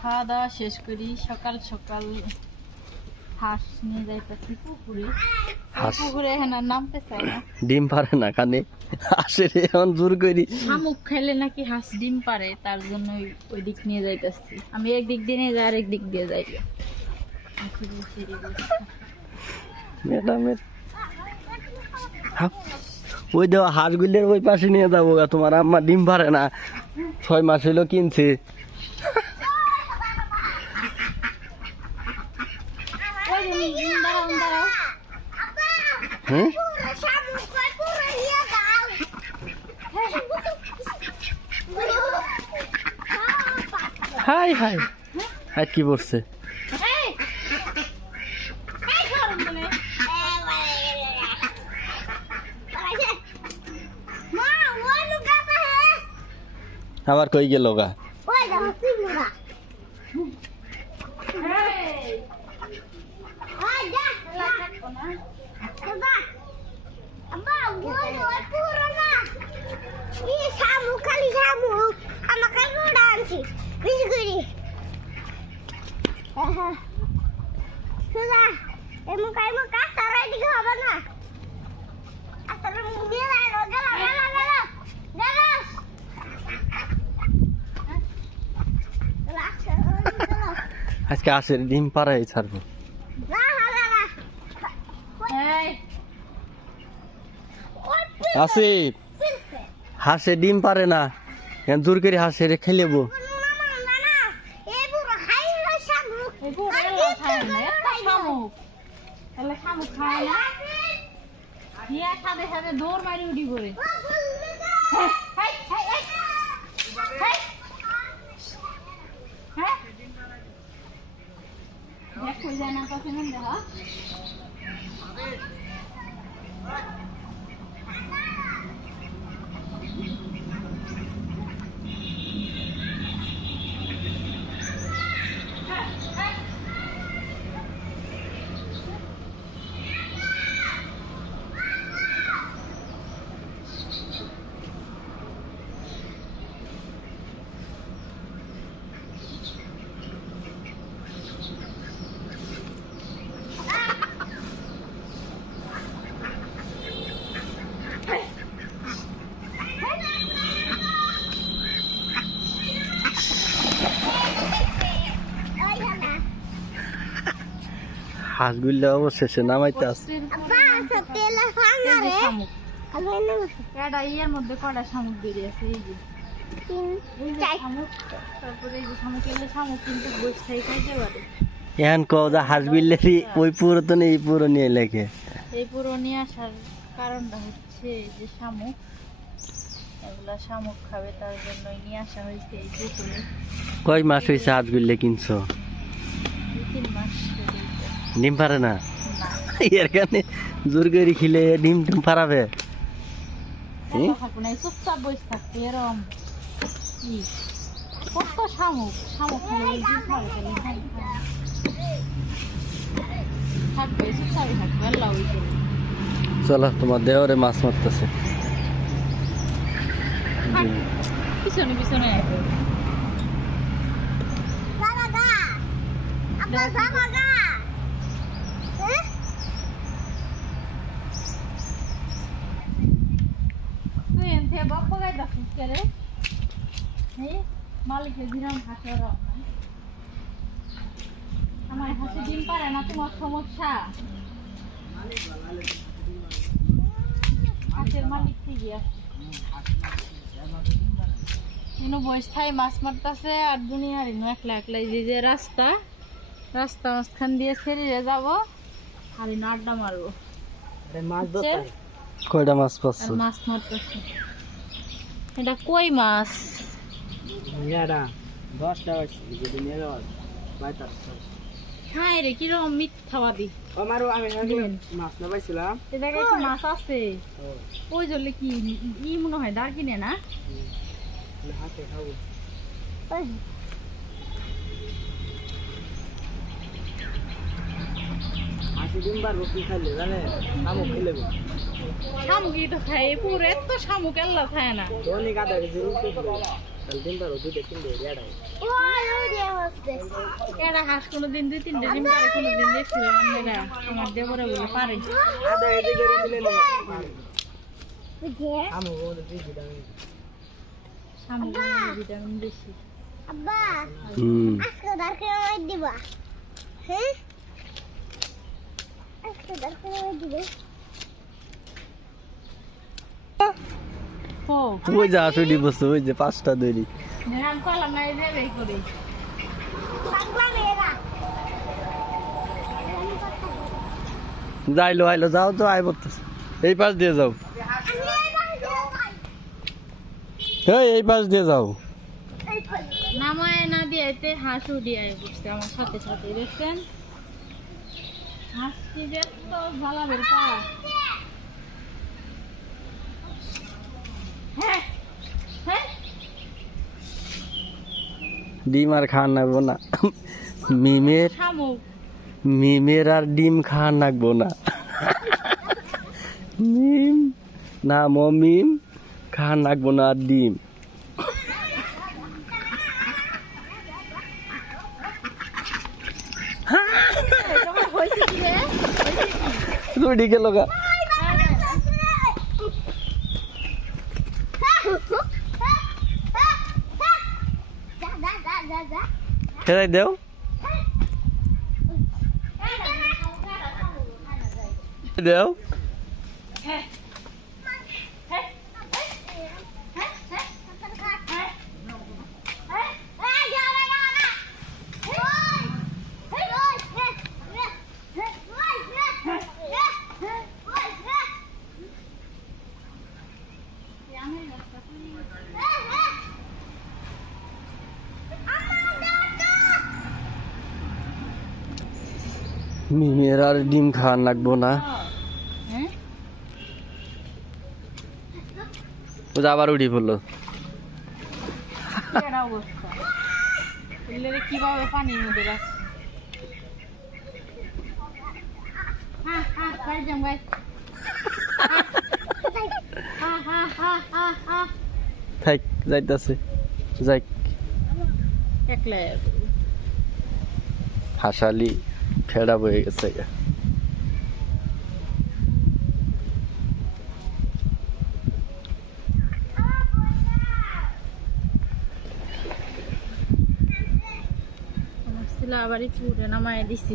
খাওয়া দাওয়া শেষ করি, সকাল সকাল হাঁস নিয়ে যাইতেছি পুকুরে। পুকুরে এখন আর নামতে চাই না, ডিম পারে না কানে হাঁসের এখন জোর করি। শামুক খাইলে নাকি হাঁস ডিম পারে, তার জন্য ওই দিক নিয়ে যাইতেছি। আমি একদিক দিয়ে নিয়ে যাই, আরেক দিক দিয়ে যাই। ওই দেওয়া হাঁসগুলির ওই পাশে নিয়ে যাবো। তোমার আম্মা ডিম পারে না, 6 মাস হইলো কিনছে। হ্যাঁ হাই হাই হাই কি বলছে? আবার কই গেল গা? আজকে হাঁসের ডিম পাড়াই ছাড়বো। আসিফ, হাঁসে ডিম পারে না, জোর করে হাঁসের খেলেবো। দৌড় মারি উঠি করে যায় না কথা দেখা। হাঁসগুলো অবশেষে নামাইতে আসছে। ইয়ের মধ্যে কটা শামুক বেরিয়েছে, এই যে শামুক। তারপরে এই যে শামুক, এলে শামুক কিন্তু বসে খাইতে পারে। এখন কওয়া হাঁসগুলি ওই পুরো তো নেই, পুরো নিয়ে লেগে। এই পুরো নিয়ে আসার কারণটা হচ্ছে যে শামুক, এগুলা শামুক খাবে, তার জন্যই নিয়ে আসা হয়েছে এই পুকুরে। কয় মাস হয়েছে হাঁসগুলি কিনছো? 3 মাস। ডিম পারে না, এর কারণে জোর করে খিলে ডিম টিম পারাবে। চুপচাপ বসে থাকতে এরম কত শামুক, শামুক খেলে থাকবে, চুপচাপই থাকবে। আল্লাহ চলো, তোমার দেওয়ারে মাছ মারতেছে। পিছনে পিছনে মালিকের দিলাম হাঁসে। আমার হাঁসে ডিম পারে না, তোমার সমস্যা। হাঁসের মালিক ঠিকই আছে, বয়স থাই মাছ মারতেছে। আর দুনিয়ার একলা একলাই যে রাস্তা মাঝখান দিয়ে ছেড়ে যাবো, আর আড্ডা মারবো। কয়টা মাছ পাচ্ছ? মাছ মারতেছে, এটা কই মাছ। হ্যাঁ রে, কিরকম মিথ্যাবাদী। মাছ আছে ওই জলে, কি ই মনে হয় দাঁড় কিনে না। শামুকি তো খাই পুরো, এত শামুক আল্লাহ খায় না। কেডা হাঁস কোনোদিন 2-3টা ডিম পারে কোনোদিন দেখছিলাম আমরা আমার দেবরে বলে পারে সামনে ভিটামিন বেশি আব্বা আজকে দরকার আমায় দিবা হ্যাঁ আজকে দরকার আমায় দিবে ও ওই যে আসুডি বসে ওই যে 5টা দড়ি ধান কলা নাই দেবে করে পাগলা মেয়েরা যাইলো আইলো যাও তো আই বলতেছে এই পাশ দিয়ে যাও এই পাশ দিয়ে যাও নামায় না দিয়েতে হাঁস উড়িয়ে বসছে আমার সাথে সাথে দেখছেন হাঁস কি যে তো ভালো বের পা হ্যাঁ হ্যাঁ ডিম আর খাওয়ান লাগবো না মিমের শামুক মিমের আর ডিম খাওয়ান লাগবো না মিম না মিম খাওয়ান লাগবো না আর ডিম তোমার হয়েছে কি রে রুডি গেল গা খেলাই দেও দেও মিমের আর ডিম খাওয়ান লাগবো না হ্যাঁ ও যে আবার উঠি পড়লো কেডা অবস্থা এগুলো কিভাবে পানির মধ্যে রাখছে হ্যাঁ হ্যাঁ ভাই যাম ভাই হ্যাঁ হ্যাঁ হ্যাঁ হ্যাঁ হ্যাঁ থাক যাইতাছে যাই একলা হাসালি ফেড়া বয়ে গেছে আবারই পুরে নামায় দিছি